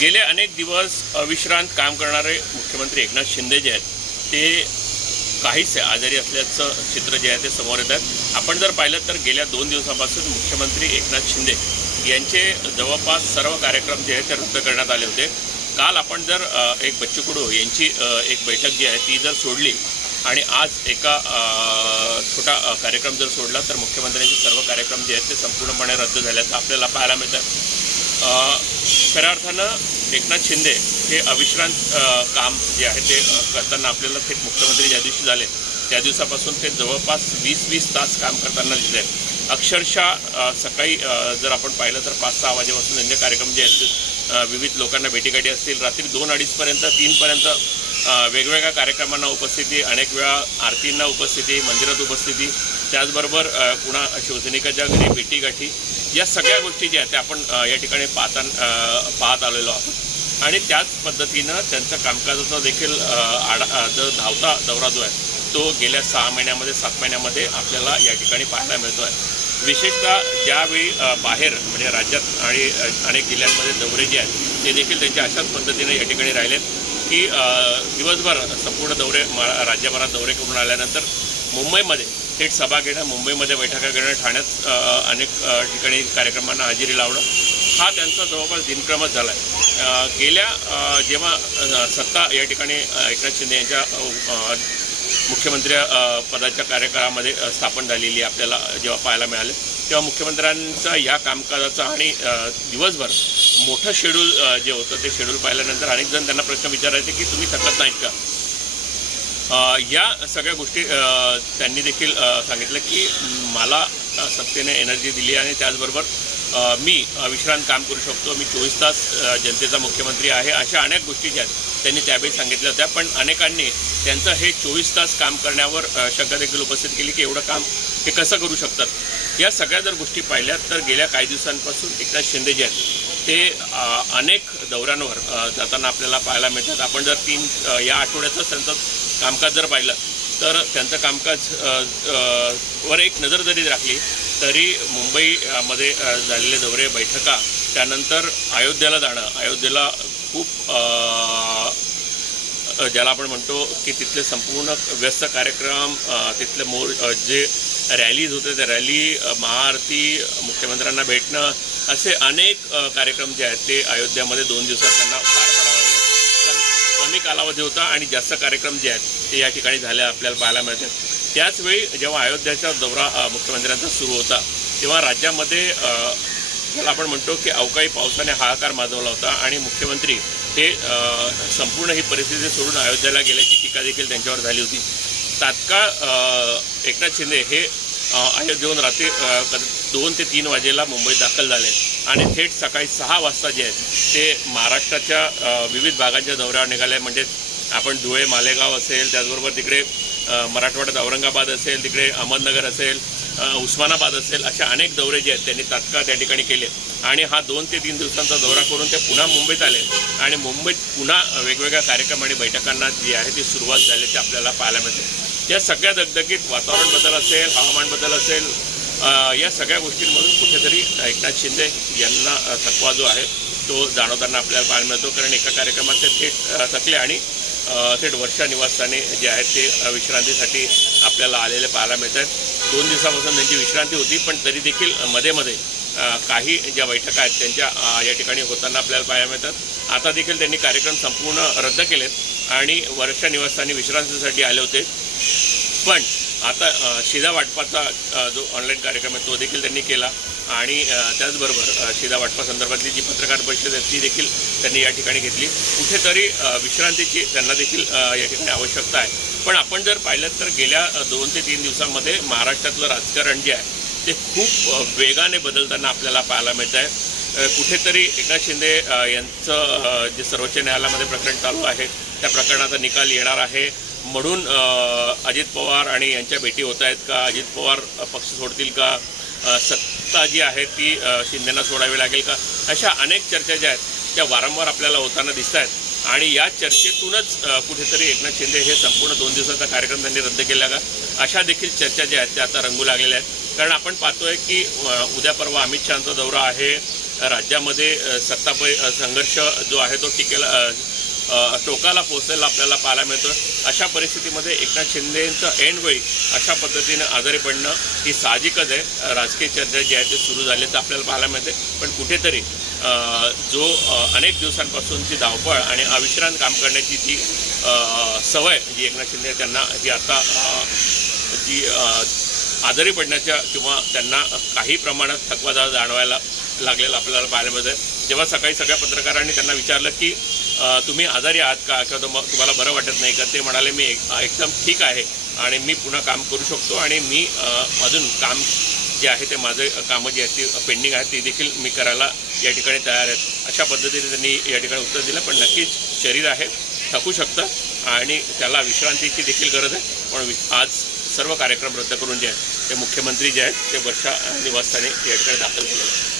गेले अनेक दिवस अविश्रांत काम करणारे मुख्यमंत्री एकनाथ शिंदे जे आहेत ते काहीसे आजारी असल्याचं चित्र जे आहे ते समोर येत आहेत आपण जर पाहिलं तर गेल्या दोन दिवसापासून मुख्यमंत्री एकनाथ शिंदे यांचे जवळपास सर्व कार्यक्रम जे आहेत ते रद्द करण्यात आले होते. काल आपण जर एक बच्चू कडू यांची एक बैठक जी आहे ती जर सोडली आणि आज एका छोटा कार्यक्रम जर सोडला तर मुख्यमंत्र्यांचे सर्व कार्यक्रम जे आहेत ते संपूर्णपणे रद्द झाल्याचं आपल्याला पाहायला मिळतं. खऱ्या अर्थानं एकनाथ शिंदे हे अविश्रांत काम जे आहे ते करताना आपल्याला थेट मुख्यमंत्री ज्या दिवशी झाले त्या दिवसापासून ते जवळपास वीस वीस तास काम करताना दिसले. अक्षरशः सकाळी जर आपण पाहिलं तर पाच सहा वाजेपासून त्यांचे कार्यक्रम जे आहेत विविध लोकांना भेटीगाठी असतील रात्री दोन अडीचपर्यंत तीनपर्यंत वेगवेगळ्या कार्यक्रमांना उपस्थिती अनेक वेळा आरतींना उपस्थिती मंदिरात उपस्थिती त्याचबरोबर पुन्हा शिवसैनिकाच्या घरी भेटीगाठी या सगळ्या गोष्टी ज्या आहेत त्या आपण या ठिकाणी पाहता पाहत आलेलो आहोत. आणि त्याच पद्धतीनं त्यांचा कामकाजाचा देखील आडा जो धावता दौरा जो आहे तो गेल्या सहा महिन्यामध्ये सात महिन्यामध्ये आपल्याला या ठिकाणी पाहायला मिळतो आहे विशेषतः ज्यावेळी बाहेर म्हणजे राज्यात आणि अनेक जिल्ह्यांमध्ये दौरे जे आहेत ते देखील त्यांच्या अशाच पद्धतीने या ठिकाणी राहिलेत की दिवसभर संपूर्ण दौरे म राज्यभरात दौरे करून आल्यानंतर मुंबईमध्ये थेट सभा घेणं मुंबईमध्ये बैठका घेणं ठाण्यात अनेक ठिकाणी कार्यक्रमांना हजेरी लावणं हा त्यांचा जवळपास दिनक्रमच झाला आहे. गेल्या जेव्हा सत्ता या ठिकाणी एकनाथ शिंदे यांच्या मुख्यमंत्री पदाच्या कार्यकाळामध्ये स्थापन झालेली आपल्याला जेव्हा पाहायला मिळाले तेव्हा मुख्यमंत्र्यांचा या कामकाजाचा आणि दिवसभर मोठं शेड्यूल जे होतं ते शेड्यूल पाहिल्यानंतर अनेक जण त्यांना प्रश्न विचारायचे की तुम्ही थकत नाहीत का? या सगळ्या गोष्टी त्यांनी देखील सांगितलं की मला सत्तेने एनर्जी दिली आणि त्याचबरोबर मी विश्रांत काम करू शकतो. मी चोवीस तास जनतेचा मुख्यमंत्री आहे. अशा अनेक गोष्टी ज्या आहेत त्यांनी त्यावेळी सांगितल्या होत्या. पण अनेकांनी त्यांचं हे चोवीस तास काम करण्यावर शंका देखील उपस्थित केली की एवढं काम हे कसं करू शकतात? या सगळ्या जर गोष्टी पाहिल्या तर गेल्या काही दिवसांपासून एकनाथ शिंदे जे आहेत ते अनेक दौऱ्यांवर जाताना आपल्याला पाहायला मिळतात. आपण जर तीन या आठवड्यातच त्यांचं कामकाज जर पाहिलं तर त्यांचं कामकाज वर एक नजर जरी राखली तरी मुंबईमध्ये झालेले दौरे बैठका त्यानंतर अयोध्येला जाणं अयोध्येला खूप ज्याला आपण म्हणतो की तिथले संपूर्ण व्यस्त कार्यक्रम तिथले मोर जे रॅलीज होते त्या रॅली महाआरती मुख्यमंत्र्यांना भेटणं असे अनेक कार्यक्रम जे आहेत ते अयोध्यामध्ये दोन दिवसात त्यांना कमी कालावधी होता आणि जास्त कार्यक्रम जे आहेत ते या ठिकाणी झाले आपल्याला पाहायला मिळते. त्याचवेळी जेव्हा अयोध्याचा दौरा मुख्यमंत्र्यांचा सुरू होता तेव्हा राज्यामध्ये ज्याला आपण म्हणतो की अवकाळी पावसाने हाहाकार माजवला होता आणि मुख्यमंत्री हे संपूर्ण ही परिस्थिती सोडून अयोध्येला गेल्याची टीका देखील त्यांच्यावर झाली होती. तात्काळ एकनाथ शिंदे हे अयोध्येहून रात्री दोन ते तीन वाजेला मुंबईत दाखल झाले. आणि थेट सकाळी सहा वाजता जे आहेत ते महाराष्ट्राच्या विविध भागांच्या दौऱ्यावर निघाले. म्हणजे आपण धुळे मालेगाव असेल त्याचबरोबर तिकडे मराठवाड्यात औरंगाबाद असेल तिकडे अहमदनगर असेल उस्मानाबाद असेल अशा अनेक दौरे जे आहेत त्यांनी तात्काळ त्या ठिकाणी केले. आणि हा दोन ते तीन दिवसांचा दौरा करून ते पुन्हा मुंबईत आले. आणि मुंबईत पुन्हा वेगवेगळ्या कार्यक्रम आणि बैठकांना जी आहे ती सुरुवात झाल्याची आपल्याला पाहायला मिळते. या सगळ्या दगदगीत वातावरण बदल असेल हवामान बदल असेल या सगळ्या गोष्टींमधून कुठेतरी एकनाथ शिंदे यांना थकवा जो आहे तो जाणवताना आपल्याला पाहायला मिळतो. कारण एका कार्यक्रमात ते थेट थकले आणि थेट वर्षा निवासस्थाने जे आहेत ते विश्रांतीसाठी आपल्याला आलेले पाहायला मिळत आहेत. दोन दिवसापासून त्यांची विश्रांती होती पण तरी देखील मध्ये मध्ये काही ज्या बैठका आहेत त्यांच्या या ठिकाणी होताना आपल्याला पाहायला मिळतात. आता देखील त्यांनी कार्यक्रम संपूर्ण रद्द केलेत आणि वर्षा निवासस्थानी विश्रांतीसाठी आले होते. पण आता शिधा वाटपाचा जो ऑनलाईन कार्यक्रम आहे तो देखील त्यांनी केला. आणि त्याचबरोबर शिधा वाटपासंदर्भातली जी पत्रकार परिषद आहे ती देखील त्यांनी या ठिकाणी घेतली. कुठेतरी विश्रांतीची त्यांना देखील या ठिकाणी आवश्यकता आहे. पण आपण जर पाहिलं तर गेल्या दोन ते तीन दिवसांमध्ये महाराष्ट्रातलं राजकारण जे आहे ते खूप वेगाने बदलताना आपल्याला पाहायला मिळत आहे कुठेतरी एकनाथ शिंदे यांचं जे सर्वोच्च न्यायालयामध्ये प्रकरण चालू आहे त्या प्रकरणाचा निकाल येणार आहे. म्हणून अजित पवार आणि यांच्या भेटी होत आहेत का? अजित पवार पक्ष सोडतील का? सत्ता जी आहे ती शिंदेना सोडावी लागेल का? अशा अनेक चर्चा ज्या आहेत त्या वारंवार आपल्याला होताना दिसत आहेत. आणि या चर्चेतूनच कुठेतरी एकनाथ शिंदे हे संपूर्ण दोन दिवसाचा कार्यक्रम त्यांनी रद्द केला का? अशा देखील चर्चा ज्या आहेत त्या आता रंगू लागलेल्या आहेत. कारण आपण पाहतोय की उद्या परवा अमित शहाचा दौरा आहे. राज्यामध्ये सत्ता संघर्ष जो आहे तो टिकेला टोकाला पोहोचलेला आपल्याला पाहायला मिळतो. अशा परिस्थितीमध्ये एकनाथ शिंदेंचं ऐनवेळी अशा पद्धतीनं आजारी पडणं ही साहजिकच आहे. राजकीय चर्चा जी आहे ते सुरू झाल्याचं आपल्याला पाहायला मिळते. पण कुठेतरी जो अनेक दिवसांपासूनची धावपळ आणि अविश्रांत काम करण्याची जी सवय जी एकनाथ शिंदे त्यांना ही आता जी आजारी पडण्याच्या किंवा त्यांना काही प्रमाणात थकवा जाणवायला लागलेला आपल्याला पाहायला मिळतं जेव्हा सकाळी सगळ्या पत्रकारांनी त्यांना विचारलं की तुम्ही आजारी आहात का? किंवा तुम्हाला बरं वाटत नाही का? ते म्हणाले मी एक- एकदम ठीक आहे आणि मी पुन्हा काम करू शकतो आणि मी अजून काम जे आहे ते माझे कामं जी आहेत ती पेंडिंग आहेत ती देखील मी करायला या ठिकाणी तयार आहेत अशा पद्धतीने त्यांनी या ठिकाणी उत्तर दिलं पण नक्कीच शरीर आहे थकू शकतं आणि त्याला विश्रांतीची देखील गरज आहे. पण वि- आज सर्व कार्यक्रम रद्द करून जे आहेत ते मुख्यमंत्री जे आहेत ते वर्षा निवासस्थानी या ठिकाणी दाखल केलेले आहेत.